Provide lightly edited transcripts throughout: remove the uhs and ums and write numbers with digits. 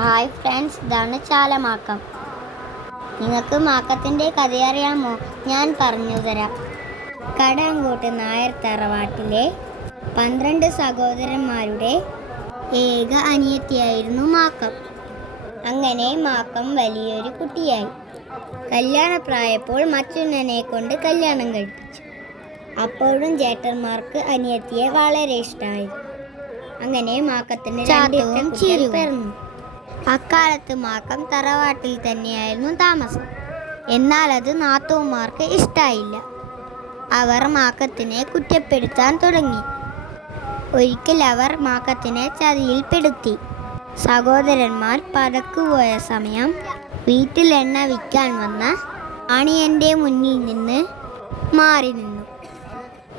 Hi friends, ഇതാണ് ചാലമാക്കം. നിങ്ങൾക്ക് മാക്കത്തിൻ്റെ കഥയറിയാമോ? ഞാൻ പറഞ്ഞു തരാം. കടങ്ങോട്ട് നായർ തറവാട്ടിലെ 12 സഹോദരന്മാരുടെ ഏക അനിയത്തിയായിരുന്നു മാക്കം. അങ്ങനെ മാക്കം വലിയൊരു കുട്ടിയായി. കല്യാണപ്രായപ്പോൾ മച്ചുണ്ണനെ കൊണ്ട് കല്യാണം കഴിപ്പിച്ചു. അപ്പോഴും ചേട്ടന്മാർക്ക് അനിയത്തിയെ വളരെ ഇഷ്ടമായി. അങ്ങനെ മാക്കത്തിന് പിറന്നു. അക്കാലത്ത് മാക്കം തറവാട്ടിൽ തന്നെയായിരുന്നു താമസം. എന്നാൽ അത് നാത്തൂന്മാർക്ക് ഇഷ്ടായില്ല. അവർ മാക്കത്തിനെ കുറ്റപ്പെടുത്താൻ തുടങ്ങി. ഒരിക്കൽ അവർ മാക്കത്തിനെ ചതിയിൽപ്പെടുത്തി. സഹോദരന്മാർ പതക്കുപോയ സമയം വീട്ടിൽ എണ്ണ വിൽക്കാൻ വന്ന അണിയൻ്റെ മുന്നിൽ നിന്ന് മാറി നിന്നു.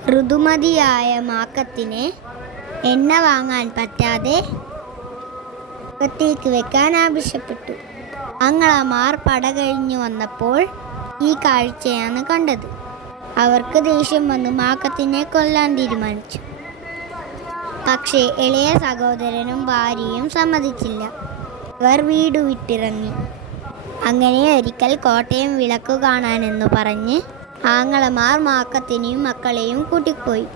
ഋതുമതിയായ മാക്കത്തിനെ എണ്ണ വാങ്ങാൻ പറ്റാതെ ത്തേക്ക് വെക്കാൻ ആവശ്യപ്പെട്ടു. ആങ്ങളമാർ പട കഴിഞ്ഞു വന്നപ്പോൾ ഈ കാഴ്ചയാണ് കണ്ടത്. അവർക്ക് ദേഷ്യം വന്ന് മാക്കത്തിനെ കൊല്ലാൻ തീരുമാനിച്ചു. പക്ഷേ ഇളയ സഹോദരനും ഭാര്യയും സമ്മതിച്ചില്ല. അവർ വീട് വിട്ടിറങ്ങി. അങ്ങനെ ഒരിക്കൽ കോട്ടയം വിളക്കു കാണാനെന്ന് പറഞ്ഞ് ആങ്ങളമാർ മാക്കത്തിനെയും മക്കളെയും കൂട്ടിപ്പോയി.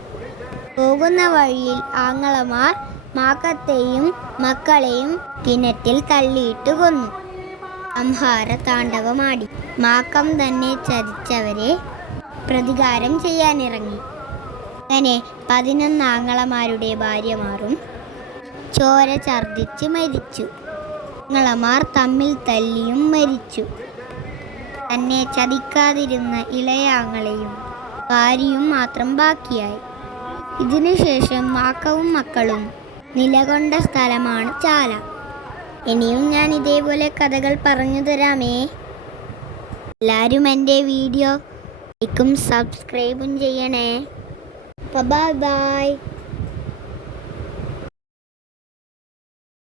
പോകുന്ന വഴിയിൽ ആങ്ങളമാർ മാക്കത്തെയും മക്കളെയും കിണറ്റിൽ തള്ളിയിട്ട് കൊന്നു. സംഹാര താണ്ഡവമാടി. മാക്കം തന്നെ ചതിച്ചവരെ പ്രതികാരം ചെയ്യാനിറങ്ങി. അങ്ങനെ 11 ആങ്ങളമാരുടെ ഭാര്യമാരും ചോര ഛർദ്ദിച്ച് മരിച്ചു. ആങ്ങളമാർ തമ്മിൽ തല്ലിയും മരിച്ചു. തന്നെ ചതിക്കാതിരുന്ന ഇളയാങ്ങളെയും ഭാര്യയും മാത്രം ബാക്കിയായി. ഇതിനുശേഷം മാക്കവും മക്കളും നിലകൊണ്ട സ്ഥലമാണ് ചാല. ഇനിയും ഞാൻ ഇതേപോലെ കഥകൾ പറഞ്ഞു തരാമേ. എല്ലാവരും എൻ്റെ വീഡിയോ ലൈക്കും സബ്സ്ക്രൈബും ചെയ്യണേ. Bye bye.